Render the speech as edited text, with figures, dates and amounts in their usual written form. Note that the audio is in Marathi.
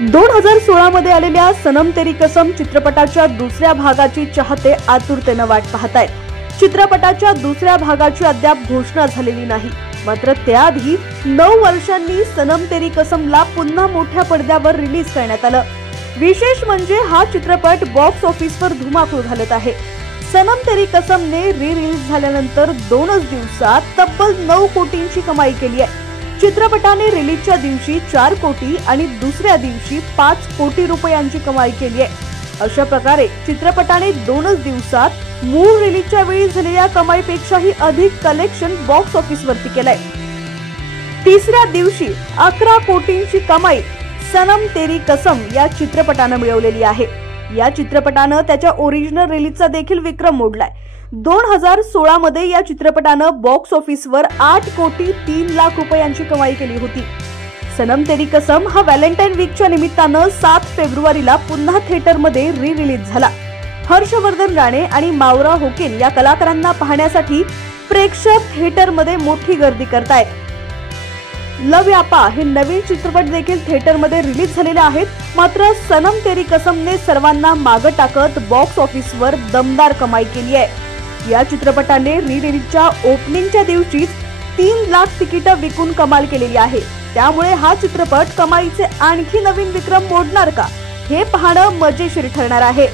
2016 मध्ये आलेल्या सनम तेरी कसम चित्रपटाच्या दुसऱ्या भागाची चाहते आतुरतेने वाट पाहतायत। चित्रपटाच्या दुसऱ्या भागाची अद्याप घोषणा झालेली नाही, मात्र त्याआधी 9 वर्षांनी सनम तेरी कसमला पुन्हा मोठ्या पडद्यावर रिलीज करण्यात आलं। विशेष म्हणजे हा चित्रपट बॉक्स ऑफिसवर धुमाकूळ घालत आहे। सनम तेरी कसमने रिलीज झाल्यानंतर 2च दिवसात तब्बल 9 कोटींची कमाई केली आहे। चित्रपटाने रिलीजच्या दिवशी 4 कोटी आणि दुसऱ्या दिवशी 5 कोटी रुपयांची कमाई केली आहे। अशा प्रकारे चित्रपटाने 2च दिवसात मूळ रिलीजच्या वेळी झालेल्या कमाईपेक्षाही अधिक कलेक्शन बॉक्स ऑफिसवरती केलंय। तिसऱ्या दिवशी 11 कोटींची कमाई सनम तेरी कसम या चित्रपटाने मिळवलेली आहे। या चित्रपटाने त्याच्या ओरिजिनल रिलीजचा देखील विक्रम मोडलाय। 2016 मध्ये या चित्रपटाने बॉक्स ऑफिसवर 8 कोटी 3 लाख रुपयांची कमाई केली होती। सनम तेरी कसम हा व्हॅलेंटाईन वीकच्या निमित्ताने 7 फेब्रुवारीला पुन्हा थिएटरमध्ये रिलीज झाला। हर्षवर्धन राणे आणि मावरा होकिन या कलाकारांना पाहण्यासाठी प्रेक्षक थिएटरमध्ये मोठी गर्दी करतायत। लव यापा हे नवीन चित्रपट देखील थिएटरमध्ये रिलीज झालेले आहेत, मात्र सनम तेरी कसमने सर्वांना मागे टाकत बॉक्स ऑफिसवर दमदार कमाई केली आहे। या चित्रपटाने रिलीजच्या ओपनिंगच्या दिवशीच 3 लाख तिकीटं विकून कमाल केलेली आहे। त्यामुळे हा चित्रपट कमाईचे आणखी नवीन विक्रम मोडणार का, हे पाहणं मजेशीर ठरणार आहे।